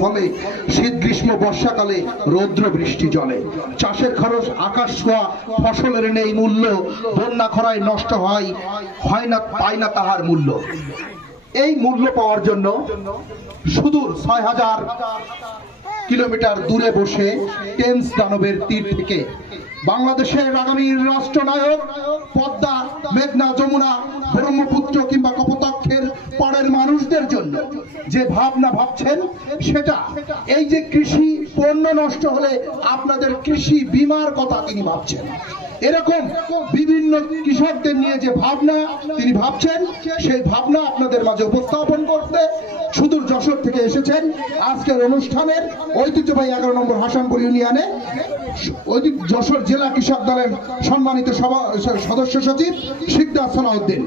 ফলে শীত গ্রীষ্ম বর্ষাকালে রৌদ্র বৃষ্টি জলে চাষের খরচ আকাশ ছোঁয়া ফসলের নেই মূল্য, বন্যা খরায় নষ্ট হয় না পায় না তাহার মূল্য। এই মূল্য পাওয়ার জন্য সুদূর ৬,০০০ কিলোমিটার দূরে বসে টেমস দানবের তীর থেকে বাংলাদেশের আগামী রাষ্ট্রনায়ক পদ্মা, মেঘনা, যমুনা, ব্রহ্মপুত্র কিংবা কপোতাক্ষের পাড়ের মানুষদের জন্য যে ভাবনা ভাবছেন, সেটা এই যে কৃষি পণ্য নষ্ট হলে আপনাদের কৃষি বীমার কথা তিনি ভাবছেন। এরকম বিভিন্ন কৃষকদের নিয়ে যে ভাবনা তিনি ভাবছেন, সেই ভাবনা আপনাদের মাঝে উপস্থাপন করতে সুদূর যশোর থেকে এসেছেন আজকের অনুষ্ঠানের ঐতিহ্যবাহী ১১ নম্বর হাসানপুর ইউনিয়নে যশোর জেলা কৃষক দলের সম্মানিত সদস্য সচিব সিকদার সালাউদ্দিন।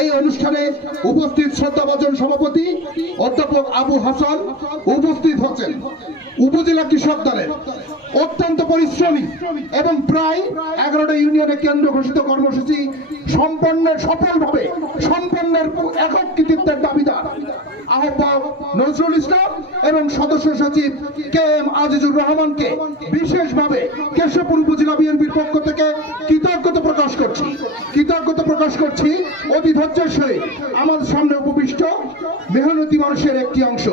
এই অনুষ্ঠানে উপস্থিত শ্রদ্ধাভাজন সভাপতি অধ্যাপক আবু হাসান উপস্থিত হচ্ছেন। উপজেলা কৃষক দলের অত্যন্ত পরিশ্রমী এবং প্রায় ১১টা ইউনিয়নে কেন্দ্র ঘোষিত কর্মসূচি সফলভাবে সম্পন্নের একক কৃতিত্বের দাবিদার আহ্বায়ক নজরুল ইসলাম এবং সদস্য সচিব KM আজিজুর রহমানকে বিশেষভাবে কেশবপুর উপজেলা বিএনপির পক্ষ থেকে কৃতজ্ঞতা প্রকাশ করছি। অতি ধৈর্যের সহিত আমাদের সামনে উপবিষ্ট মেহনতি মানুষের একটি অংশ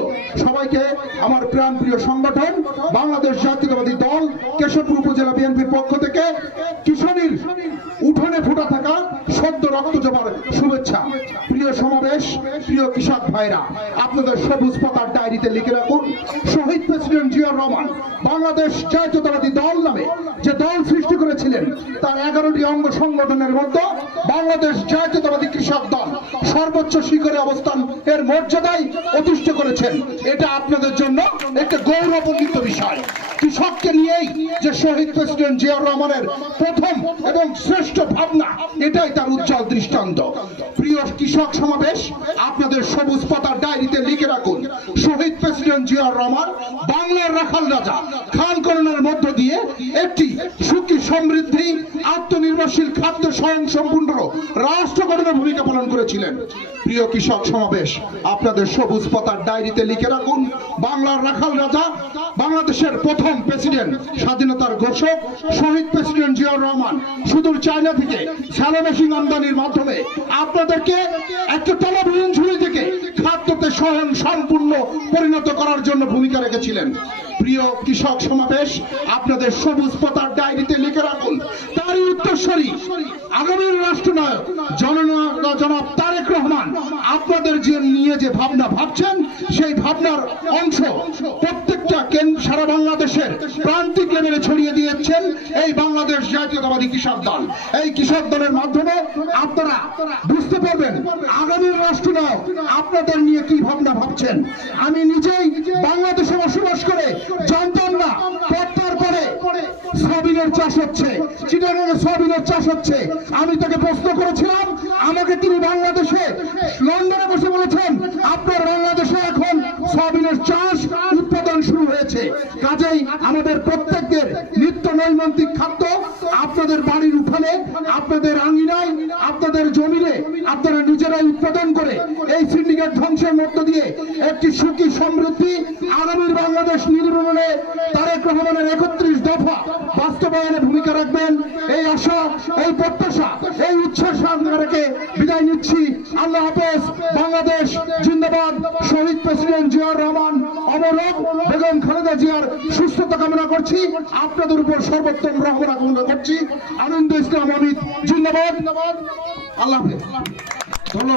সবাইকে আমার প্রাণপ্রিয় সংগঠন বাংলাদেশ জাতীয়তাবাদী দল কেশবপুর উপজেলা বিএনপির পক্ষ থেকে কিশোরীর উঠোনে ফুটা থাকা সদ্য রক্ত জমার শুভেচ্ছা। প্রিয় সমাবেশ, প্রিয় কৃষক ভাইরা, আপনাদের সবুজ পাতার ডায়েরিতে লিখে রাখুন, শহীদ প্রেসিডেন্ট জিয়াউর রহমান বাংলাদেশ জাতীয়তাবাদী দল নামে যে দল সৃষ্টি করেছিলেন, তার ১১টি অঙ্গ সংগঠনের মধ্যে বাংলাদেশ জাতীয়তাবাদী কৃষক দল সর্বোচ্চ শিখরে অবস্থান এর মর্যাদায় প্রতিষ্ঠিত করেছেন। এটা আপনাদের জন্য একটা গৌরবান্বিত বিষয়। কৃষককে নিয়েই যে শহীদ প্রেসিডেন্ট জিয়াউর রহমানের প্রথম এবং শ্রেষ্ঠ ভাবনা, এটাই তার উজ্জ্বল দৃষ্টান্ত। প্রিয় কৃষক সমাবেশ, আপনাদের সবুজ পাতার ডায়েরিতে লিখে রাখুন, শহীদ প্রেসিডেন্ট জিয়াউর রহমান বাংলার রাখাল রাজা খান করণের মধ্য দিয়ে একটি সুখী, সমৃদ্ধি, আত্মনির্ভরশীল, খাদ্য স্বয়ংসম্পূর্ণ রাষ্ট্র গঠনের ভূমিকা পালন করেছিলেন। প্রিয় কৃষক সমাবেশ, আপনাদের সবুজ পাতার ডায়েরিতে লিখে রাখুন, বাংলার রাখাল রাজা, বাংলাদেশের প্রথম প্রেসিডেন্ট, স্বাধীনতার ঘোষক শহীদ প্রেসিডেন্ট জিয়াউর রহমান সুদূর চায়না থেকে স্যালো মেশিন আমদানির মাধ্যমে আপনাদেরকে একটা তলাবিহীন ঝুড়ি থেকে খাদ্যতে স্বয়ং সম্পূর্ণ পরিণত করার জন্য ভূমিকা রেখেছিলেন। প্রিয় কৃষক সমাবেশ, আপনাদের সবুজ পাতার ডায়েরিতে লিখে রাখুন, তারই উত্তরসূরি আগামীর রাষ্ট্রনায়ক জনাব তারেক রহমান আপনাদের নিয়ে যে ভাবনা ভাবছেন, সেই ভাবনার অংশ প্রত্যেকটা সারা বাংলাদেশের প্রান্তিক লেভেলে ছড়িয়ে দিয়েছেন এই বাংলাদেশ জাতীয়তাবাদী কৃষক দল। এই কৃষক দলের মাধ্যমে আপনারা বুঝতে পারবেন আগামীর রাষ্ট্রনায়ক আপনাদের নিয়ে কি ভাবনা ভাবছেন। আমি নিজেই বাংলাদেশে বসবাস করে জানতাম না পদ্মার পরে সয়াবিনের চাষ হচ্ছে, চিটাগাঙে সয়াবিনের চাষ হচ্ছে। আমি তাকে প্রশ্ন করেছিলাম, আমাকে তিনি বাংলাদেশে লন্ডনে বসে বলেছেন, আপনার বাংলাদেশে এখন সয়াবিনের চাষ উৎপাদন শুরু হয়েছে। কাজেই আমাদের প্রত্যেকদের নিত্য নৈমিত্তিক খাদ্য আপনাদের বাড়ির উঠানে, আপনাদের আঙিনায়, আপনাদের জমিনে আপনারা নিজেরাই উৎপাদন করে এই সিন্ডিকেট ধ্বংসের মধ্য দিয়ে একটি সুখী, সমৃদ্ধি আগামীর বাংলাদেশ নির্মাণে তারেক রহমানের ৩১ দফা বাস্তবায়নে ভূমিকা রাখবেন, এই আশা, এই প্রত্যাশা, এই উচ্ছ্বাস রেখে বিদায় নিচ্ছি। আল্লাহ হাফেজ। বাংলাদেশ জিন্দাবাদ। শহীদ প্রেসিডেন্ট জিয়াউর রহমান অমর হোক। বেগম খালেদা জিয়ার সুস্থতা কামনা করছি। আপনাদের উপর সর্বোত্তম রহমত কামনা করছি। আনন্দ ইসলাম অমিত জিন্দাবাদ। আল্লাহ হাফেজ। ধন্যবাদ।